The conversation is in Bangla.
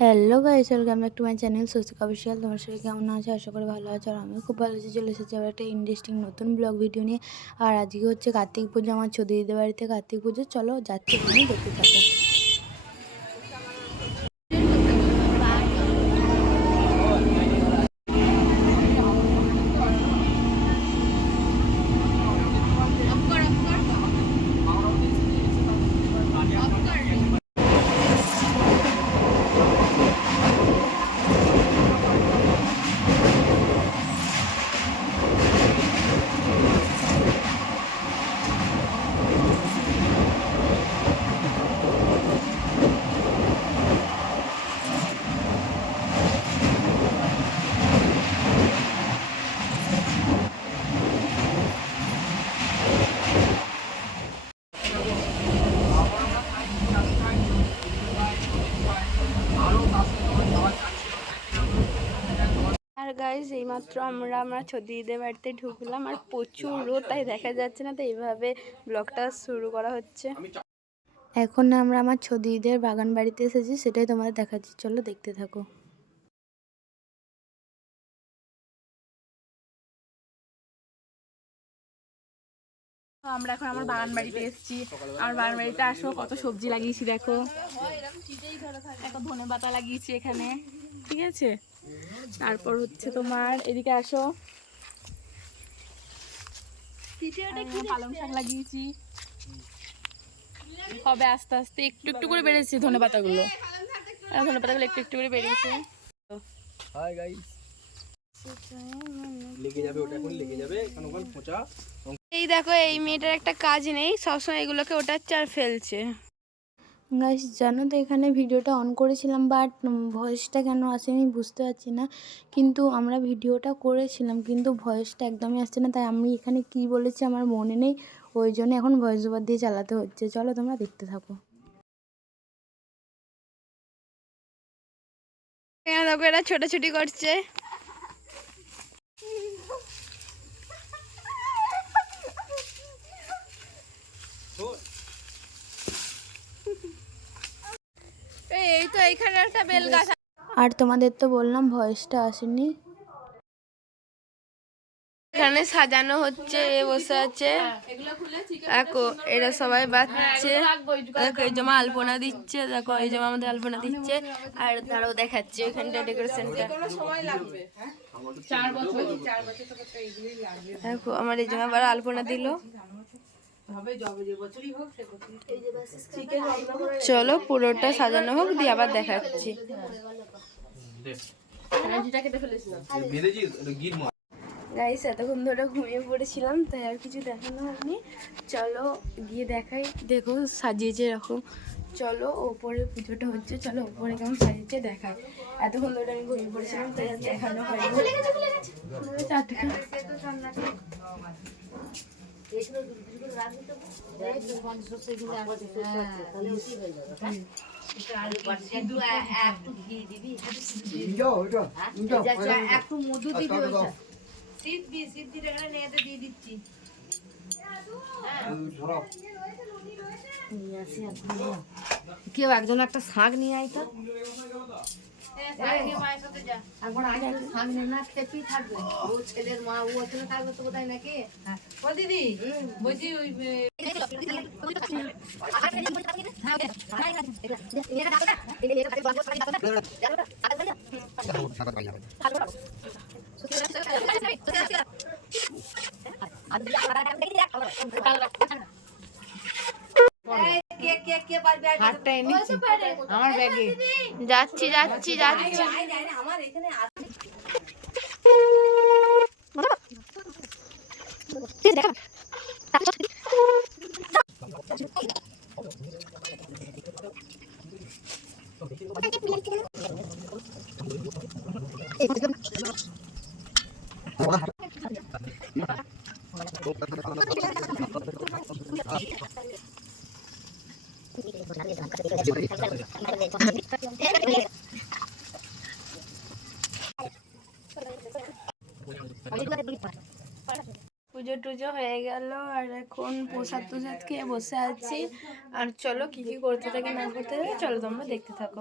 Hello guys, welcome back to my channel Sustika official. তোমার সবাই কেমন আছে? আশা করি ভালো আছে। আর আমিও খুব ভালো আছি। চলে এসেছি আবার একটা ইন্টারেস্টিং নতুন ব্লগ ভিডিও নিয়ে। আর আজকে হচ্ছে কার্তিক পুজো, আমার ছদি দিদির বাড়িতে কার্তিক পুজো। চলো যাচ্ছি, তুমি দেখতে থাকো। আর গাইজ এইমাত্র আমরা ছদিদিদের বাড়িতে ঢুকলাম, আর প্রচুর রোদ, তাই দেখা যাচ্ছে না, তো এইভাবে ব্লগটা শুরু করা হচ্ছে। এখন আমরা আমার ছদিদিদের বাগান বাড়িতে এসেছি, সেটাই তোমাদের দেখাচ্ছি। চলো দেখতে থাকো। আমরা এখন আমার বাগান বাড়িতে এসেছি। আমার বাগান বাড়িতে আসো, কত সবজি লাগিয়েছি দেখো। এখন ধনে পাতা লাগিয়েছি এখানে, ঠিক আছে। তারপর হচ্ছে তোমার এদিকে আসো, পালং শাক লাগিয়েছি। হবে আস্তে আস্তে, একটু একটু করে বেড়েছে ধনে পাতাগুলো। ধনে পাতাগুলো একটু একটু করে বেরিয়েছে। হাই গাইস, লেগে যাবে, ওটা এখন লেগে যাবে, কারণ ওখানে খোঁচা। এই দেখো, এই মেয়েটার একটা কাজ নেই, সবসময় এগুলোকে ওঠাচ্ছে আর ফেলছে। গাইস জানো তো, এখানে ভিডিওটা অন করেছিলাম, বাট ভয়েসটা কেন আসেনি বুঝতে পারছি না। কিন্তু আমরা ভিডিওটা করেছিলাম, কিন্তু ভয়েসটা একদমই আসছে না। তাই আমি এখানে কি বলেছি আমার মনে নেই, ওই জন্য এখন ভয়েস ওভার দিয়ে চালাতে হচ্ছে। চলো তোমরা দেখতে থাকো। এখানে দেখো, এরা ছোটাছুটি করছে। এই তো এইখানে একটা বেল গাছ। আর তোমাদের তো বললাম ভয়েসটা আসেনি। এখানে সাজানো হচ্ছে, এ বসে আছে, দেখো এরা সবাই বাচ্চে। দেখো এই জমা আলপনা দিচ্ছে, দেখো এই জমা আমাদের আলপনা দিচ্ছে। আর তারাও দেখাচ্ছে ওইখানটা ডেকোরেশনটা। দেখো আমার এই জমা আবার আলপনা দিল। চলো পুরোটা সাজানো হোক, দিয়ে আবার দেখাচ্ছি। গাইস এতক্ষণ ধরে ঘুমিয়ে পড়েছিলাম, তাই আর কিছু দেখানো হয়নি। চলো গিয়ে দেখাই। দেখো সাজিয়েছে এরকম। চলো ওপরে পুজোটা হচ্ছে, চলো ওপরে কেমন সাজিয়েছে দেখাই। এতক্ষণ ধরে আমি ঘুমিয়ে পড়েছিলাম, তাই আর দেখানো হয়নি। একটু মধু দিবি, সিদ্ধি দিয়ে দিচ্ছি। কেউ একজন একটা শাক নিয়ে আয় তো, একবার আগে শাক নিয়ে না খেতেই থাকবে। ও ছেলের মা, ও ছেলে থাকবে তো কোথায় নাকি। ও দিদি বলছি ওই আমার ব্যাগে যাচ্ছি যাচ্ছি যাচ্ছি। আমার এখানে পুজো টুজো হয়ে গেল, আর এখন প্রসাদ টুসাদ খেয়ে বসে আছি। আর চলো কি কি করতে থাকে না করতে থাকে, চলো তোমরা দেখতে থাকো।